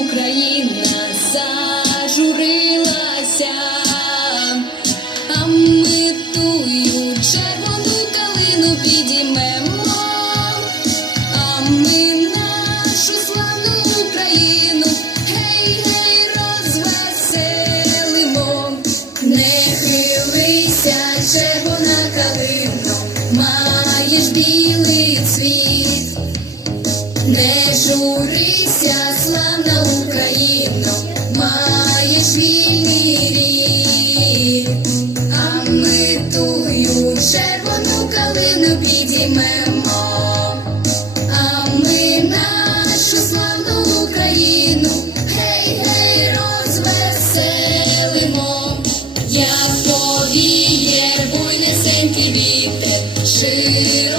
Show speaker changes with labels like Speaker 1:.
Speaker 1: Україна зажурилася, а ми тую червону калину підіймемо, а ми нашу славну Україну, гей, гей, розвеселимо, не хилися, червона калину, маєш білий цвіт. Не журися, славна Україно, маєш вільний рік, а ми тую червону калину підіймемо, а ми нашу славну Україну, гей, гей, розвеселимо, як повіє буйнесенький вітер. шир.